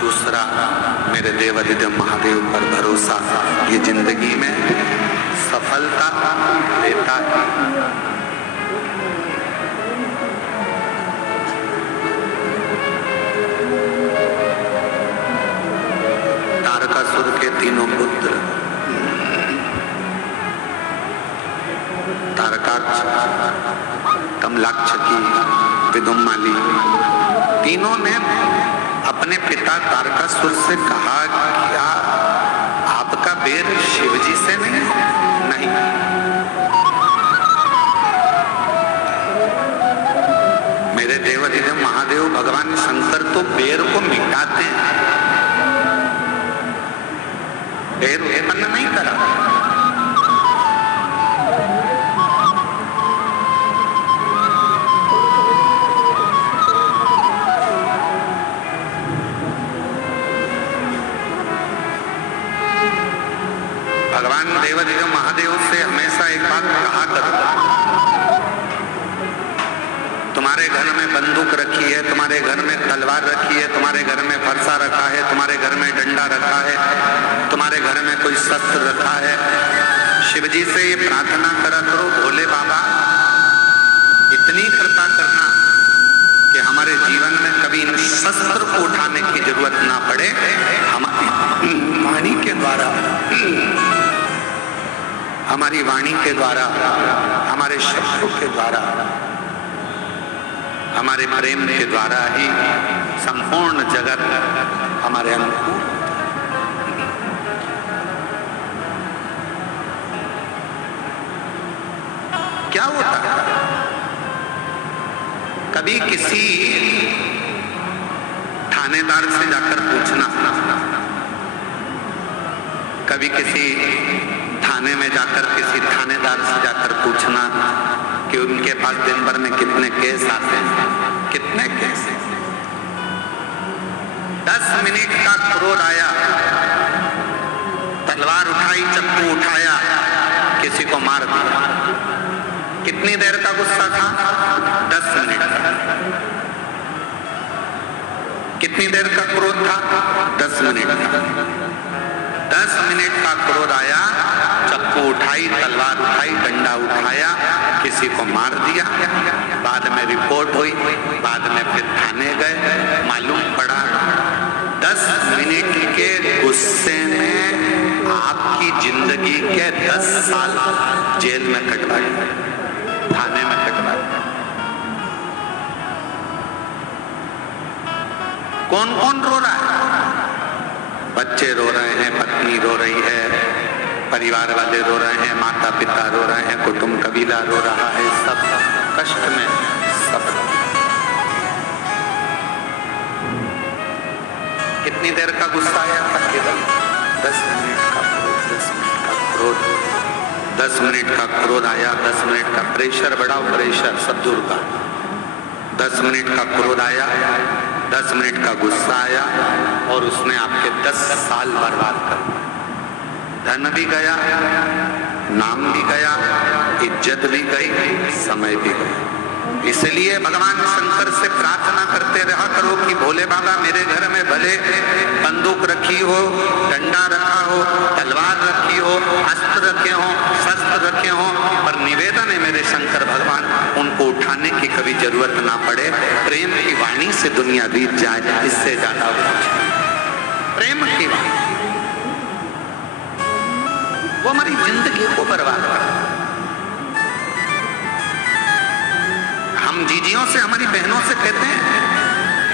दूसरा मेरे देवाधिदेव महादेव पर भरोसा ये जिंदगी में सफलता देता है। तारकासुर के तीनों पुत्र तारकाक्ष, कमलाक्षकी, विदुम्माली, तीनों ने अपने पिता तारकासुर से कहा क्या आपका बेर शिवजी से नहीं? नहीं। मेरे देवाधिदेव महादेव भगवान शंकर तो बेर को मिटाते हैं, बेर उत्पन्न नहीं करा। भगवान देवाधिदेव महादेव से हमेशा एक बात कहा करो, तुम्हारे घर में बंदूक रखी है, तुम्हारे घर में तलवार रखी है, तुम्हारे घर में फरसा रखा है, तुम्हारे घर में डंडा रखा है, तुम्हारे घर में कोई शस्त्र रखा है, शिवजी से ये प्रार्थना करा करो, भोले बाबा इतनी कृपा करना कि हमारे जीवन में कभी इन शस्त्र को उठाने की जरूरत ना पड़े। हमारी वाणी के द्वारा, हमारी वाणी के द्वारा, हमारे शब्दों के द्वारा, हमारे प्रेम के द्वारा ही संपूर्ण जगत हमारे अनुकूल। क्या होता है कभी किसी थानेदार से जाकर पूछना, कभी किसी थाने में जाकर किसी थानेदार से जाकर पूछना कि उनके पास दिन भर में कितने केस आते हैं, कितने केस। 10 मिनट का क्रोध आया, तलवार उठाई, चक्कू उठाया, किसी को मार दिया। कितनी देर का गुस्सा था? 10 मिनट का। कितनी देर का क्रोध था? 10 मिनट का। 10 मिनट का क्रोध आया, चक्कू उठाई, तलवार उठाई, डंडा उठाया, किसी को मार दिया। बाद में रिपोर्ट हुई, बाद में फिर थाने गए, मालूम पड़ा 10 मिनट के गुस्से में आपकी जिंदगी के 10 साल जेल में कटवाए, थाने में कटवाए। कौन कौन रो रहा है? बच्चे रो रहे हैं, पत्नी रो रही है, परिवार वाले रो रहे हैं, माता पिता रो रहे हैं, कुटुंब कबीला रो रहा है, सब कष्ट में, सब। कितनी देर का गुस्सा आया था? केवल 10 मिनट का क्रोध, 10 मिनट का क्रोध, 10 मिनट का क्रोध आया, 10 मिनट का प्रेशर बढ़ाओ, प्रेशर सब दूर का। 10 मिनट का क्रोध आया, 10 मिनट का गुस्सा आया और उसने आपके 10 साल बर्बाद कर दिए। धन भी गया, नाम भी गया, इज्जत भी गई, समय भी गया। इसलिए भगवान शंकर से प्रार्थना करते रहा करो कि भोले बाबा मेरे घर में भले बंदूक रखी हो, डंडा रखा हो, तलवार रखी हो, अस्त्र रखे हो, शस्त्र रखे हो, पर निवेदन है मेरे शंकर भगवान उनको उठाने की कभी जरूरत ना पड़े। प्रेम की वाणी से दुनिया बीत जाए, इससे ज्यादा कुछ। प्रेम की वाणी वो हमारी जिंदगी को बर्बाद कर। हम जीजियों से, हमारी बहनों से कहते हैं,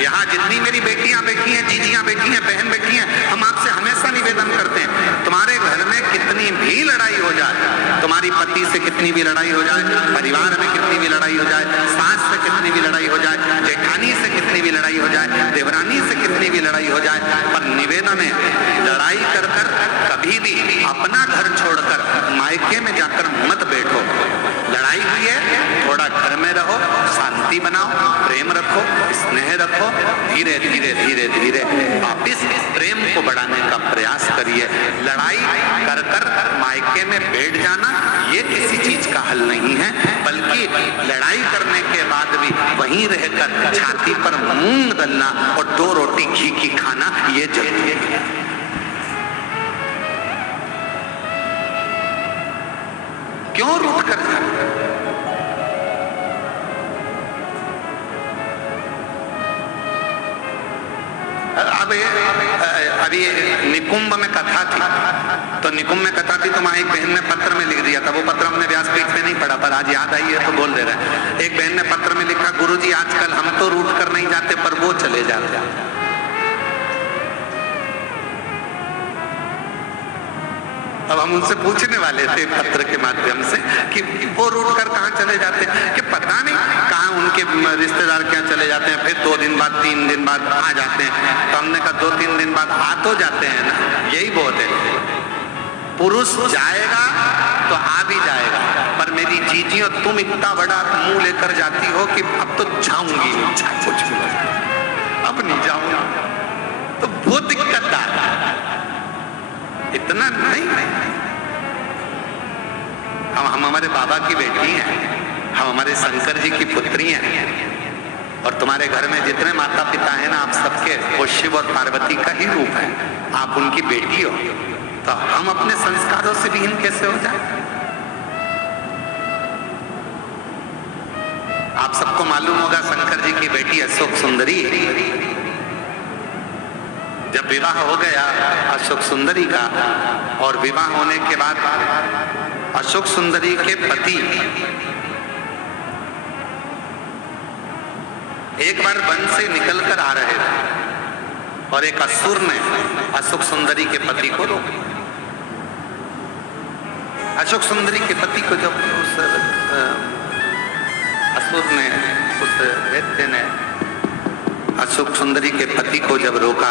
यहाँ जितनी मेरी बेटियां बैठी हैं, जीजियां बैठी हैं, बहन बैठी हैं, हम आपसे हमेशा निवेदन करते हैं, तुम्हारे घर में कितनी भी लड़ाई हो जाए, तुम्हारी पति से कितनी भी लड़ाई हो जाए, परिवार में कितनी भी लड़ाई हो जाए, सास से कितनी भी लड़ाई हो जाए, जेठानी से कितनी भी लड़ाई हो जाए, देवरानी से कितनी भी लड़ाई हो जाए, पर निवेदन है लड़ाई कर कर कभी भी अपना घर छोड़कर मायके में जाकर मत बैठो। लड़ाई हुई है, थोड़ा घर में रहो, शांति बनाओ, प्रेम रखो, स्नेह रखो, धीरे धीरे धीरे धीरे वापिस प्रेम को बढ़ाने का प्रयास करिए। लड़ाई कर कर मायके में बैठ जाना ये किसी चीज का हल नहीं है, बल्कि लड़ाई करने के बाद भी वहीं रहकर छाती पर मूंग दलना और 2 रोटी घी की खाना ये जरूरी है। क्यों रूठ कर जाते? अभी निकुंभ में कथा थी, तो निकुंभ में कथा थी तो वहां एक बहन ने पत्र में लिख दिया था। वो पत्र हमने व्यासपीठ पे नहीं पढ़ा, पर आज याद आई है तो बोल दे रहे हैं। एक बहन ने पत्र में लिखा, गुरुजी आजकल हम तो रूठ कर नहीं जाते पर वो चले जाते हैं। अब हम उनसे पूछने वाले थे पत्र के माध्यम से कि वो रूठ कर कहाँ चले जाते हैं, कि पता नहीं कहाँ उनके रिश्तेदार क्या चले जाते हैं, फिर 2 दिन बाद 3 दिन बाद आ जाते हैं। तो हमने कहा 2-3 दिन बाद आ तो जाते हैं ना, यही बहुत है। पुरुष जाएगा तो आ भी जाएगा, पर मेरी जीजियों तुम इतना बड़ा मुंह लेकर जाती हो कि अब तो जाऊंगी नहीं, चाहे कुछ भी अब नहीं जाऊंगा, तो वो दिक्कत आता है। इतना नहीं, हम हमारे बाबा की बेटी हैं, हम हमारे शंकर जी की पुत्री हैं, और तुम्हारे घर में जितने माता पिता हैं ना, आप सबके वो शिव और पार्वती का ही रूप है। आप उनकी बेटी हो, तो हम अपने संस्कारों से विहीन कैसे हो जाए? आप सबको मालूम होगा शंकर जी की बेटी अशोक सुंदरी, जब विवाह हो गया अशोक सुंदरी का, और विवाह होने के बाद अशोक सुंदरी के पति एक बार वन से निकलकर आ रहे थे और एक असुर ने अशोक सुंदरी के पति को रोका। अशोक सुंदरी के पति को जब उस असुर ने, उस दैत्य ने अशोक सुंदरी के पति को जब रोका,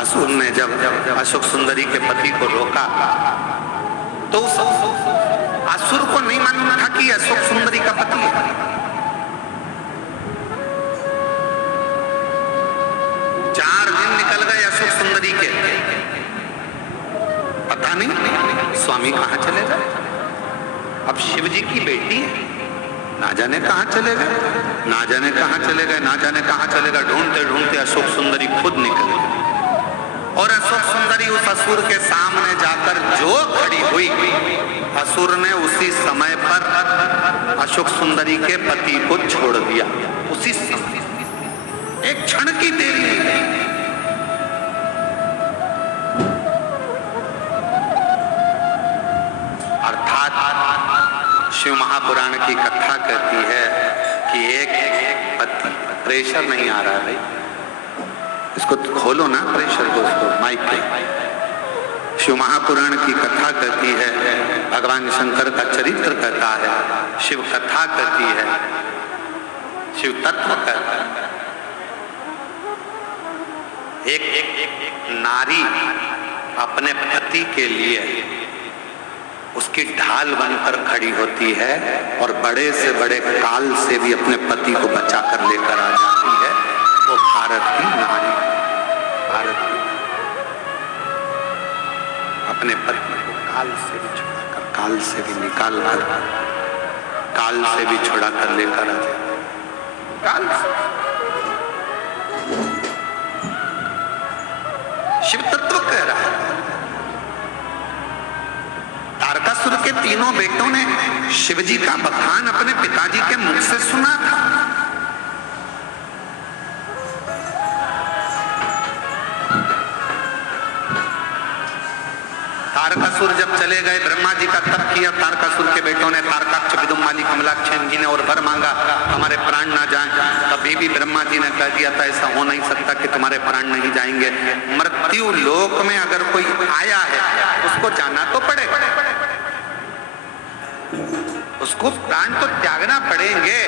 असुर ने जब अशोक सुंदरी के पति को रोका, तो उस असुर को नहीं मालूम था कि अशोक सुंदरी का पति है। चार दिन निकल गए अशोक सुंदरी के, पता नहीं स्वामी कहां चले गए। अब शिव जी की बेटी है, ना जाने कहां चले गए, ना जाने कहां चले गए, ना जाने कहां चले गए। ढूंढते ढूंढते अशोक सुंदरी खुद निकल गई, और अशोक सुंदरी उस असुर के सामने जाकर जो खड़ी हुई, असुर ने उसी समय पर अशोक सुंदरी के पति को छोड़ दिया। उसी समय, एक क्षण की देरी। अर्थात शिव महापुराण की कथा कहती है कि एक पति, प्रेशर नहीं आ रहा भाई, इसको खोलो ना प्रेशर दोस्तों माइक पे। शिव महापुराण की कथा कहती है, भगवान शंकर का चरित्र कहता है, शिव कथा कहती है, शिव तत्व कहता है। एक नारी अपने पति के लिए उसकी ढाल बनकर खड़ी होती है, और बड़े से बड़े काल से भी अपने पति को बचाकर लेकर आ जाती है। वो भारत की नारी, भारत की अपने पति को काल से भी छुड़ाकर, काल से भी निकाल कर, काल से भी छुड़ा कर लेकर आ जाती है। काल से शिव तत्व कह रहा है। तारकासुर के तीनों बेटों ने शिवजी का बखान अपने पिताजी के मुख से सुना था। तारकासुर जब चले गए, ब्रह्मा जी का तप किया तारकासुर के बेटों ने, तारकाक्ष, विदुमाली, कमलाक्ष जी ने, और वर मांगा हमारे प्राण ना जाएं। तभी भी ब्रह्मा जी ने कह दिया था ऐसा हो नहीं सकता कि तुम्हारे प्राण नहीं जाएंगे। मृत्यु लोक में अगर कोई आया है उसको जाना तो पड़ेगा, उसको प्राण तो त्यागना पड़ेंगे।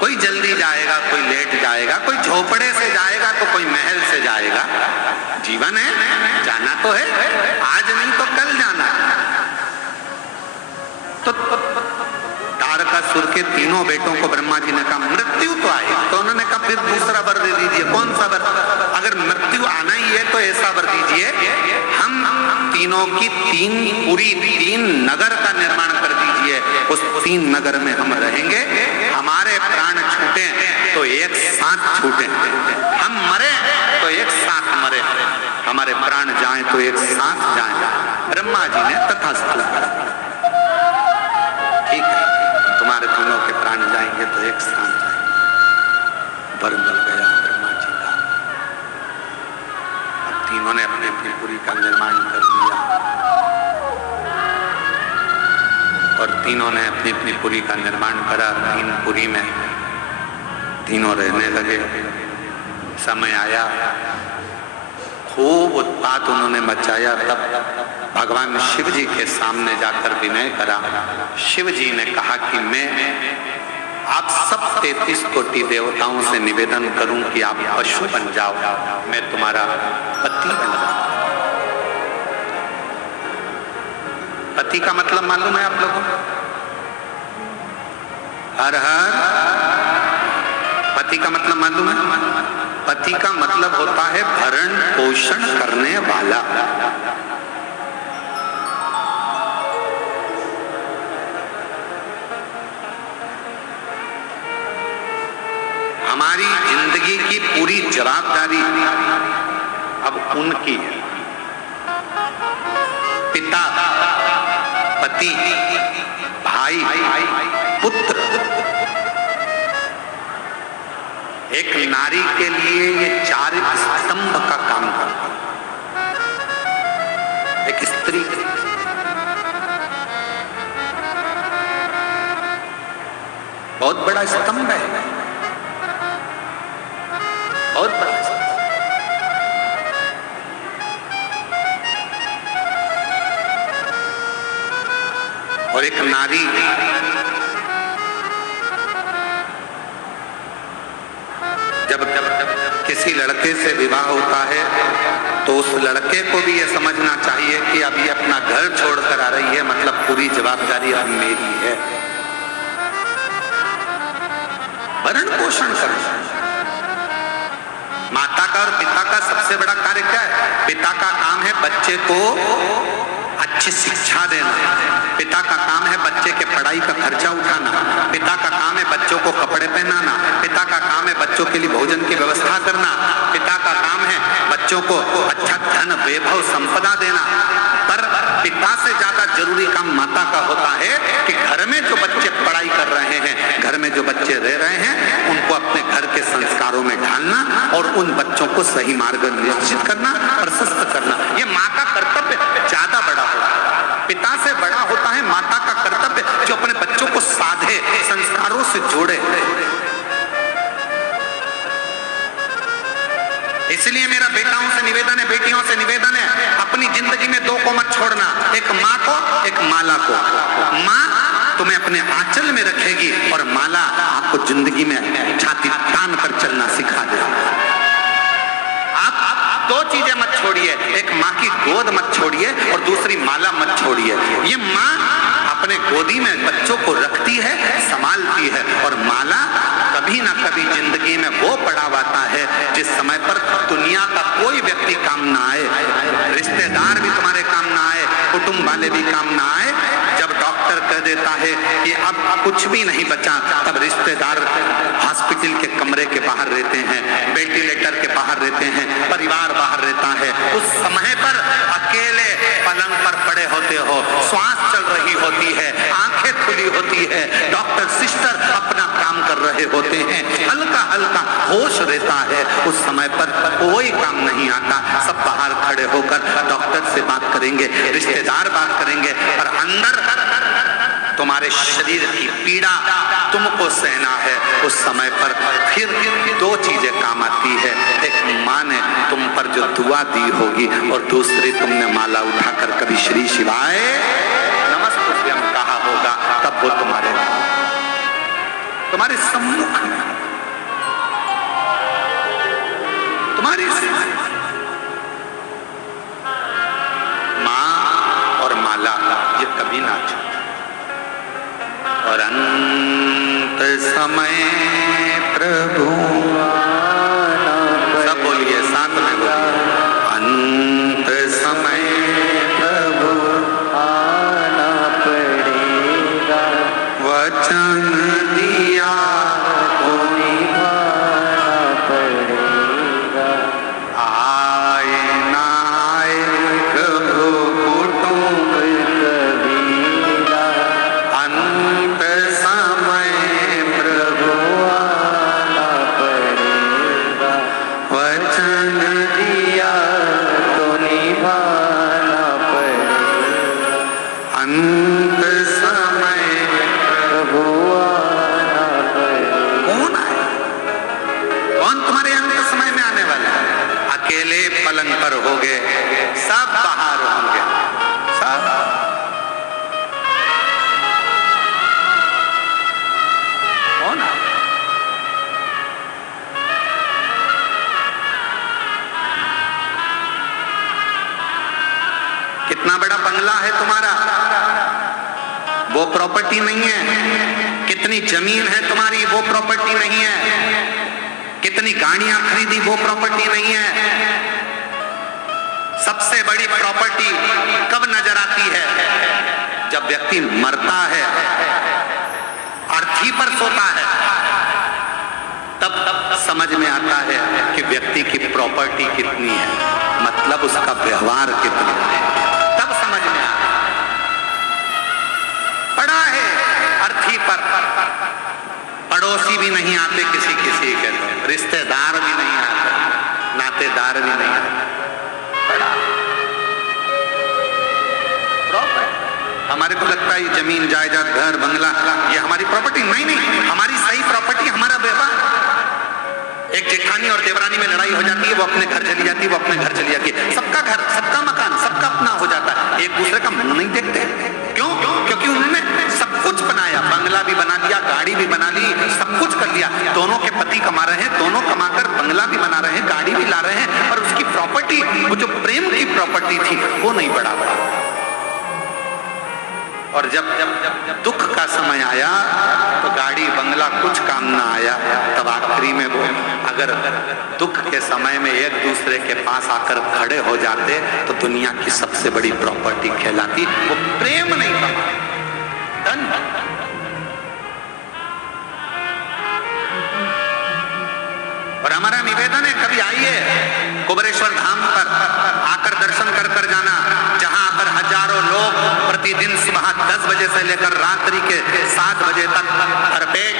कोई जल्दी जाएगा, कोई लेट जाएगा, कोई झोपड़े से जाएगा तो कोई महल से जाएगा। जीवन है, जाना तो है, आज नहीं तो कल जाना। तो तारकासुर के तीनों बेटों को ब्रह्मा जी ने कहा मृत्यु तो आई, तो उन्होंने कहा फिर दूसरा वर दे दीजिए। कौन तीनों की पूरी 3 नगर का निर्माण कर दीजिए। उस 3 नगर में हम रहेंगे। हमारे प्राण छूटे तो एक साथ छूटे, हम मरे तो एक साथ मरे, हमारे प्राण जाएं तो एक साथ जाएं। ब्रह्मा जी ने तथास्तु कहा, ठीक है, तुम्हारे तीनों के प्राण जाएंगे तो एक साथ जाएंगे। वर मिल गया ब्रह्मा जी का। अब तीनों ने अपने अपनी पुरी का निर्माण कर लिया और तीनों ने अपनी अपनी पुरी का निर्माण करा। 3 पुरी में तीनों रहने लगे। समय आया, खूब उत्पात उन्होंने मचाया। तब भगवान शिव जी के सामने जाकर विनय करा। शिव जी ने कहा कि मैं आप सब 33 कोटि देवताओं से निवेदन करूं कि आप पशु बन जाओ, मैं तुम्हारा पति बन जाऊं। पति का मतलब मालूम है आप लोगों को? हर हर। पति का मतलब मालूम है? पति का मतलब होता है भरण पोषण करने वाला। हमारी जिंदगी की पूरी जवाबदारी अब उनकी है। पिता, पति, भाई, पुत्र। एक नारी के लिए ये 4 स्तंभ का काम करता है। एक स्त्री बहुत बड़ा स्तंभ है, बहुत बड़ा स्तंभ। और एक नारी जब किसी लड़के से विवाह होता है तो उस लड़के को भी ये समझना चाहिए कि अब ये अपना घर छोड़कर आ रही है, मतलब पूरी जवाबदारी अब मेरी है। भरण पोषण करना माता का और पिता का सबसे बड़ा कार्य क्या है? पिता का काम है बच्चे को अच्छी शिक्षा देना, पिता का काम है बच्चे के पढ़ाई का खर्चा उठाना, पिता का काम है बच्चों को कपड़े पहनाना, पिता का काम है बच्चों के लिए भोजन की व्यवस्था करना, पिता का काम है बच्चों को अच्छा धन वैभव संपदा देना। पर पिता से ज्यादा जरूरी काम माता का होता है कि घर में जो बच्चे पढ़ाई कर रहे हैं, घर में जो बच्चे रह रहे हैं, उनको अपने घर के संस्कारों में ढालना और उन बच्चों को सही मार्ग निश्चित करना, प्रशस्त करना। ये माँ का कर्तव्य ज्यादा बड़ा होता है, पिता से बड़ा होता है माता का कर्तव्य, जो अपने बच्चों को साधे, संस्कारों से जोड़े। इसलिए मेरा बेटाओं से निवेदन है, बेटियों से निवेदन है, अपनी जिंदगी में 2 को मत छोड़ना, एक माँ को, एक माला को। माँ तुम्हें अपने आंचल में रखेगी और माला आपको जिंदगी में छाती तान कर चलना सिखा देगी। आप 2 चीजें मत छोड़िए, एक माँ की गोद मत छोड़िए और दूसरी माला मत छोड़िए। ये माँ अपने गोदी में बच्चों को रखती है, संभालती है, और माला कभी ना कभी जिंदगी में वो पड़ाव आता है जिस समय पर दुनिया का कोई व्यक्ति काम ना आए, रिश्तेदार भी तुम्हारे काम ना आए, कुटुंब वाले भी काम ना आए। जब डॉक्टर कह देता है कि अब कुछ भी नहीं बचा, तब रिश्तेदार हॉस्पिटल के कमरे के बाहर रहते हैं, वेंटिलेटर के बाहर रहते हैं, परिवार बाहर रहता है। उस समय पर अकेले पलंग पर पड़े होते हो, श्वास चल रही होती है, आंखें खुली होती है, डॉक्टर सिस्टर अपना काम कर रहे होते हैं, हल्का हल्का होश रहता है। उस समय पर कोई काम नहीं आता, सब बाहर खड़े होकर डॉक्टर से बात करेंगे, रिश्तेदार बात करेंगे, और अंदर तुम्हारे शरीर की पीड़ा तुमको सहना है। उस समय पर फिर 2 चीजें काम आती है, एक माँ ने तुम पर जो दुआ दी होगी और दूसरी तुमने माला उठाकर कभी श्री शिवाय नमस्तुभ्यं कहा होगा, तब वो तुम्हारे सम्मुख में, तुम्हारी माँ और माला ये कभी ना छूटे। और अंत समय प्रभु, सब बोलिए साथ में बोलिए, अंत समय प्रभु होगे, सब बाहर होंगे, सब। कौन है? कितना बड़ा बंगला है तुम्हारा, वो प्रॉपर्टी नहीं है। कितनी जमीन है तुम्हारी, वो प्रॉपर्टी नहीं है। कितनी गाड़ियां खरीदी, वो प्रॉपर्टी नहीं है। सबसे बड़ी प्रॉपर्टी कब नजर आती है? जब व्यक्ति मरता है, अर्थी पर सोता है, तब समझ में आता है कि व्यक्ति की प्रॉपर्टी कितनी है, मतलब उसका व्यवहार कितना है, तब समझ में आता है। पड़ा है अर्थी पर, पड़ोसी भी नहीं आते किसी किसी के, तो रिश्तेदार भी नहीं आते, नातेदार भी नहीं आते, पड़ा। हमारे को लगता है ये जमीन जायदाद घर बंगला ये हमारी प्रॉपर्टी, नहीं नहीं, हमारी सही प्रॉपर्टी हमारा व्यवहार। एक जेठानी और देवरानी में लड़ाई हो जाती है, वो अपने घर चली जाती है, वो अपने घर चली जाती है, सबका घर, सबका मकान, सबका अपना हो जाता है, एक दूसरे का मुंह नहीं देखते। क्यों? क्योंकि उन्होंने सब कुछ बनाया, बंगला भी बना लिया, गाड़ी भी बना ली, सब कुछ कर लिया। दोनों के पति कमा रहे हैं, दोनों कमाकर बंगला भी बना रहे हैं, गाड़ी भी ला रहे हैं, पर उसकी प्रॉपर्टी, वो जो प्रेम की प्रॉपर्टी थी, वो नहीं बढ़ा। और जब दुख का समय आया तो गाड़ी बंगला कुछ काम ना आया, तब आखिरी में वो अगर दुख के समय में एक दूसरे के पास आकर खड़े हो जाते तो दुनिया की सबसे बड़ी प्रॉपर्टी कहलाती। वो प्रेम नहीं कमा, धन। और हमारा निवेदन है, कभी आइए कुबेरेश्वर धाम पर आकर दर्शन कर जाना, जहां पर हजारों लोग प्रतिदिन सुबह 10 बजे से लेकर रात्रि के 7 बजे तक भरपेट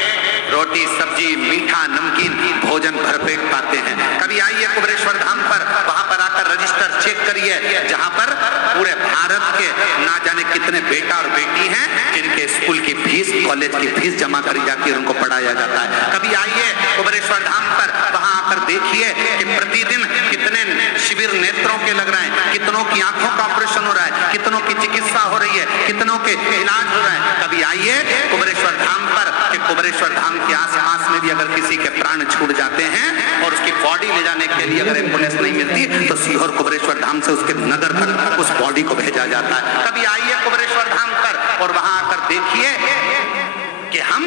रोटी सब्जी मीठा नमकीन भोजन भरपेट पाते हैं। कभी आइए कुबेरेश्वर धाम पर, वहां पर आकर रजिस्टर चेक करिए, जहां पर पूरे भारत के ना जाने कितने बेटा और बेटी हैं जिनके स्कूल की फीस, कॉलेज की फीस जमा करी जाती है, उनको पढ़ाया जाता है। कभी आइए कुबेरेश्वर धाम पर, वहां आकर देखिए कि प्रतिदिन कितने शिविर नेत्रों के लग रहे हैं, कितनों की आंखों का ऑपरेशन हो रहा है, कितनों की चिकित्सा हो रही है, कितनों के इलाज हो रहा है। कभी आइए कुबेरेश्वर धाम पर कि कुबेरेश्वर धाम के आसपास में भी अगर किसी के प्राण छूट जाते हैं और उसकी बॉडी ले जाने के लिए अगर एम्बुलेंस नहीं मिलती तो सीहोर कुबेरेश्वर धाम से उसके नगर पर उस बॉडी को भेजा जाता है। कभी आइए कुबेरेश्वर धाम पर और वहां आकर देखिए कि हम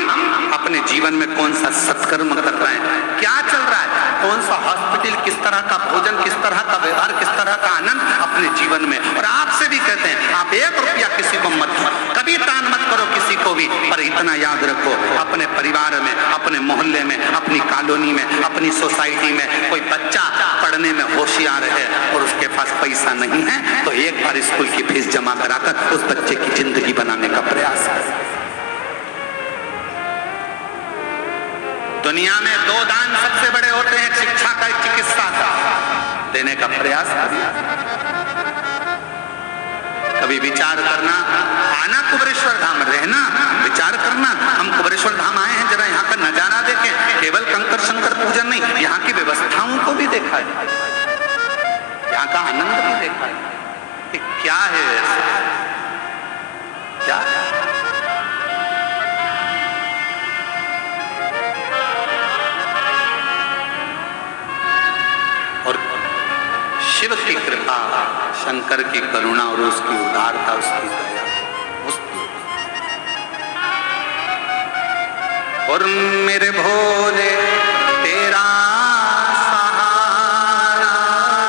अपने जीवन में कौन सा सत्कर्म कर रहे हैं, क्या चल रहा है, कौन सा हॉस्पिटल, किस तरह का भोजन, किस तरह का व्यवहार, किस तरह का आनंद अपने जीवन में। और आपसे भी कहते हैं, आप 1 रुपया किसी को मत, कभी दान मत करो किसी को भी, पर इतना याद रखो, अपने परिवार में, अपने मोहल्ले में, अपनी कॉलोनी में, अपनी सोसाइटी में कोई बच्चा पढ़ने में होशियार है और उसके पास पैसा नहीं है, तो एक बार स्कूल की फीस जमा कराकर उस बच्चे की जिंदगी बनाने का प्रयास करें। दुनिया में 2 दान सबसे बड़े होते हैं, शिक्षा का, चिकित्सा का, देने का प्रयास करिए। कभी विचार करना, आना कुबेरेश्वर धाम, रहना, विचार करना। हम कुबेरेश्वर धाम आए हैं, जरा यहाँ का नजारा देखें, केवल कंकर शंकर पूजन नहीं, यहाँ की व्यवस्थाओं को भी देखा है, यहाँ का आनंद भी देखा है कि क्या है, क्या है। और शिव की कृपा, शंकर की करुणा और उसकी उदारता, उसकी दया, और मेरे भोले तेरा सहारा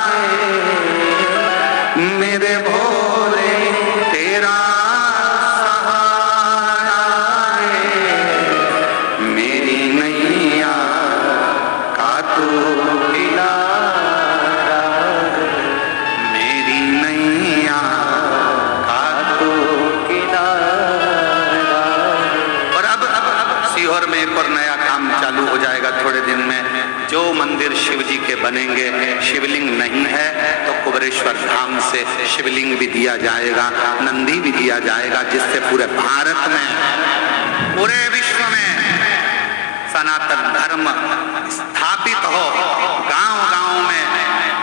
है, मेरे भोले तेरा सहारा है, मेरी नैया का तू थोड़े दिन में। जो मंदिर शिव जी के बनेंगे, शिवलिंग नहीं है तो कुबेरेश्वर धाम से शिवलिंग भी दिया जाएगा, नंदी भी दिया जाएगा, जिससे पूरे भारत में, पूरे विश्व में सनातन धर्म स्थापित हो। गांव-गांव में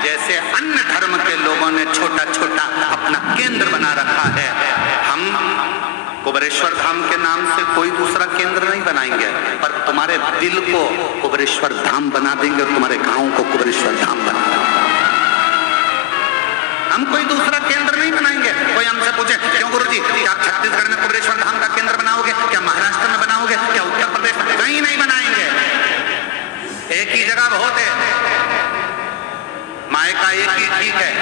जैसे अन्य धर्म धर्म के लोगों ने छोटा छोटा अपना केंद्र बना रखा है। हम कुबेरेश्वर धाम के नाम से कोई दूसरा केंद्र नहीं बनाएंगे, पर तुम्हारे दिल को कुबेरेश्वर धाम बना देंगे और तुम्हारे गांव को कुबेरेश्वर धाम बना देंगे। हम कोई दूसरा केंद्र नहीं बनाएंगे। कोई हमसे पूछे क्यों गुरुजी, क्या आप छत्तीसगढ़ में कुबेरेश्वर धाम का केंद्र बनाओगे, क्या महाराष्ट्र में बनाओगे, क्या उत्तर प्रदेश में? कहीं नहीं बनाएंगे। एक ही जगह बहुत है, मायका एक ही ठीक है,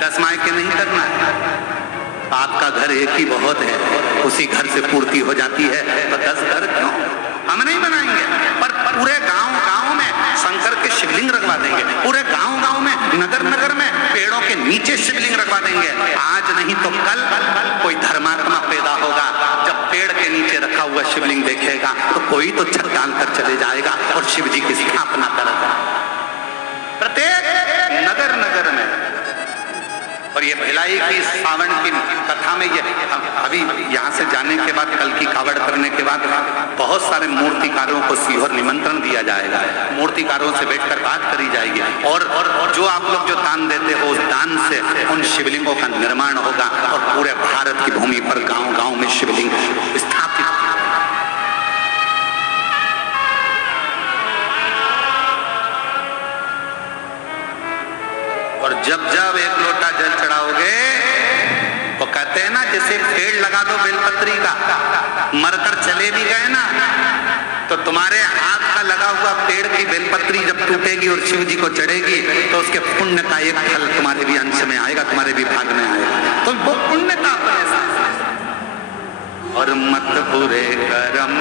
10 मायके नहीं करना है। आपका घर एक ही बहुत है, उसी घर से पूर्ति हो जाती है, तो 10 घर क्यों? हम नहीं बनाएंगे, पर पूरे गांव गांव में शंकर के शिवलिंग रखवा देंगे। पूरे गांव गांव में, नगर नगर में पेड़ों के नीचे शिवलिंग रखवा देंगे। आज नहीं तो कल कोई धर्मात्मा पैदा होगा, जब पेड़ के नीचे रखा हुआ शिवलिंग देखेगा तो कोई तो छत डालकर चले जाएगा और शिव जी की स्थापना करेगा प्रत्येक नगर नगर में। और ये भिलाई की सावन की कथा में ये अभी यहाँ से जाने के बाद, कल की कावड़ करने के बाद बहुत सारे मूर्तिकारों को सीहोर निमंत्रण दिया जाएगा। मूर्तिकारों से बैठकर बात करी जाएगी और जो आप लोग जो दान देते हो उस दान से उन शिवलिंगों का निर्माण होगा और पूरे भारत की भूमि पर गांव गांव में शिवलिंग स्थापित। और जब जब एक लोटा जल चढ़ाओगे तो कहते हैं ना, जैसे पेड़ लगा दो बेलपत्री का, मरकर चले भी गए ना, तो तुम्हारे हाथ का लगा हुआ पेड़ की बेलपत्री जब टूटेगी और शिव जी को चढ़ेगी तो उसके पुण्य का एक फल तुम्हारे भी अंश में आएगा, तुम्हारे भी भाग में आएगा। तो वो पुण्य का फल। और मत बुरे कर्म